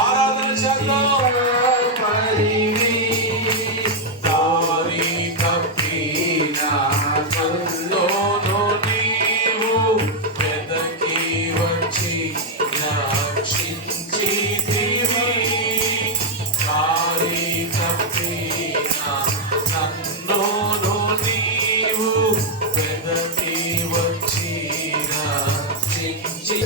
ఆరాధన చేద్దాం. దారి తప్పిన కల్లోనూ నీవు వెదకి వచ్చి రక్షించితివి. దారి తప్పిన నన్నును నీవు వెదకి వచ్చి రక్షించి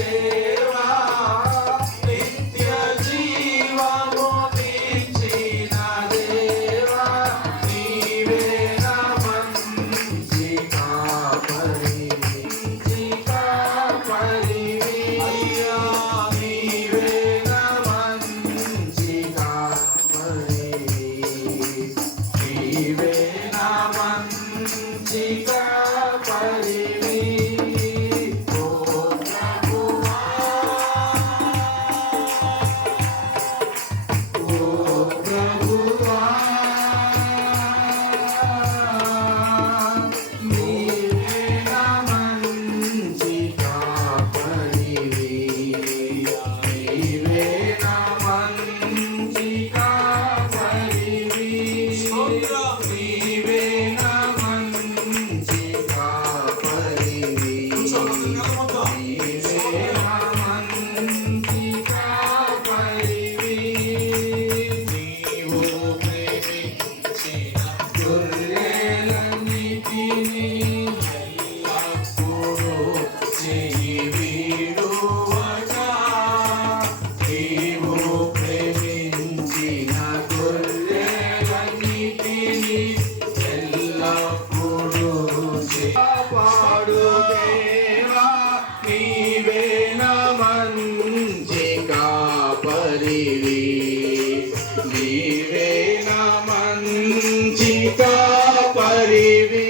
కాపరివి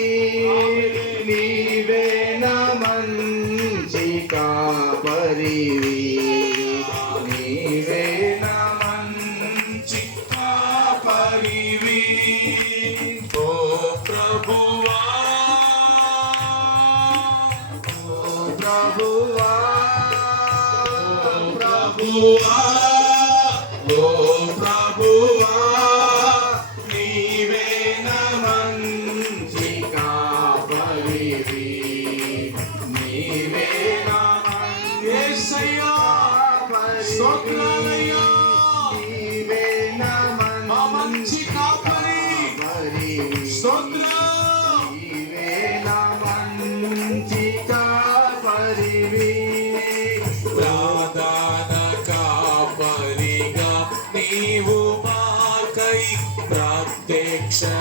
నీవే నా మంచి కాపరివి నీవే నా మంచి కాపరివి ఓ ప్రభువా ఓ ప్రభువా ప్రభువా ఓ ప్రభువా ప్రధాన కాపరిగా నీవు మాకై ప్రత్యక్షమగువా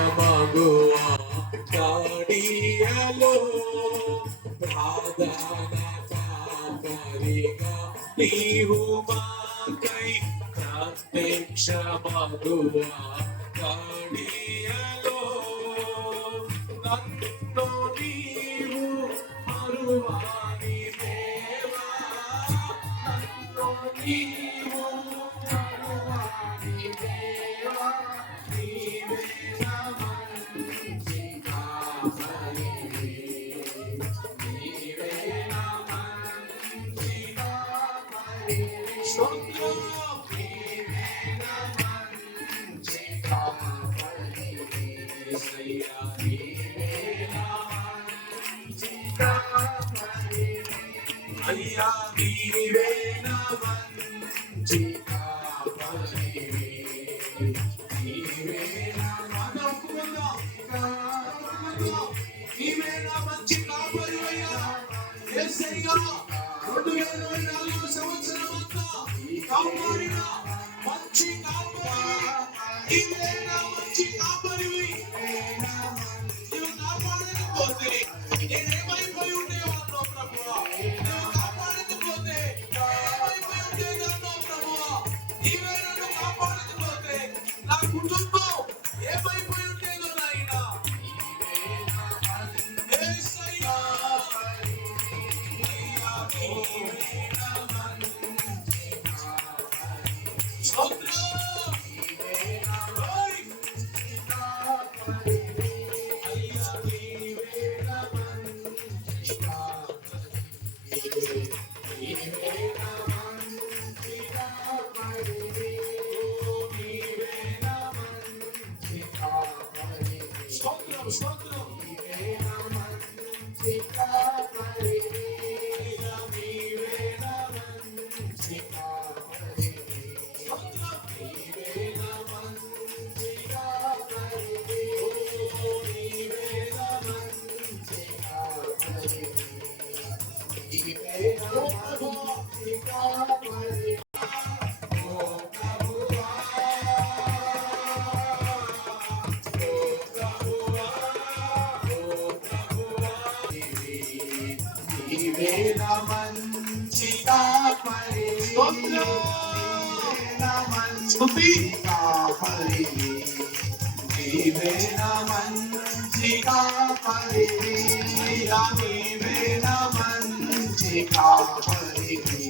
గాడియలో ప్రధాన కాపరిగా నీవు మాకై ప్రత్యక్షమగువా గాడియలో నన్ను నీవు మరువాని దేవా నన్ను నీవు మరువాని దేవా నీవే నా మంచి కాపరివి నీవే నా మంచి కాపరివి స్తోత్రం నీవే నా మంచి కాపరివి యేసయ్యా నీవే నా మంచి కాపరివి అయ్యా నీవే నా మంచి కాపరివి నీవే నా నీవే నా మంచి కాపరివయ్యా యేసయ్యా 2024 సంవత్సరమంతా కాపాడిన మంచి కాపరి నీవే నా మంచి కాపరివి నీవు కాపాడకపోతే నేనేమైపోయి ఉండేవాడినో ప్రభువా నీవు కాపాడితే స్తోత్రం స్తోత్రం స్తుతి నీవేన మంచి కాపరివి నీవేన మంచి కాపరివి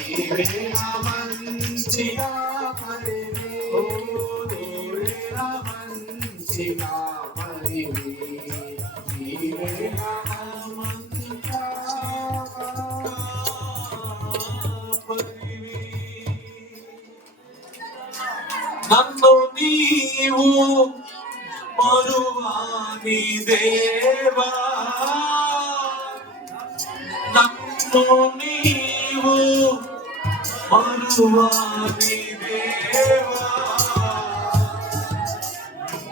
నీవేన మంచి కాపరివి ఓ నీవేన మంచి కాపరివి నీవేన మంచి కాపరివి నన్ను నీవు మరువాని దేవా నన్ను నీవు మరువాని దేవా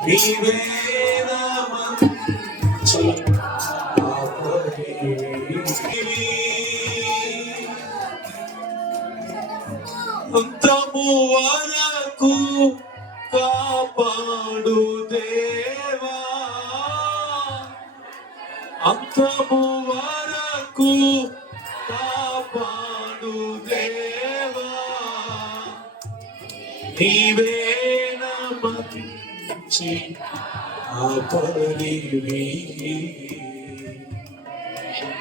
నీవేన మంచి అంతము వరకు కాపాడు దేవా అంతము వరకు కాపాడు దేవా నీవేన మంచి కాపరివి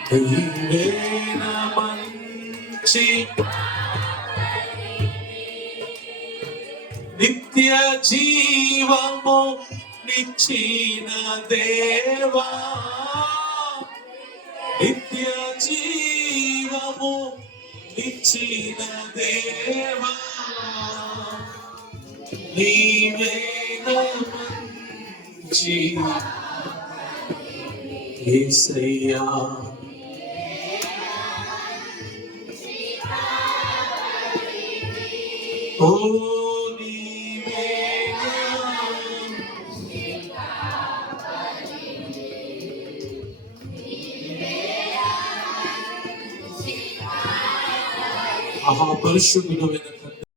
నీవేన మంచి నిత్య జీవము నిచ్చిన దేవా నిత్య జీవము నిచ్చిన దేవా నీవేన మంచి యేసయ్యా ఓ మహాపరిశుద్ధుడైన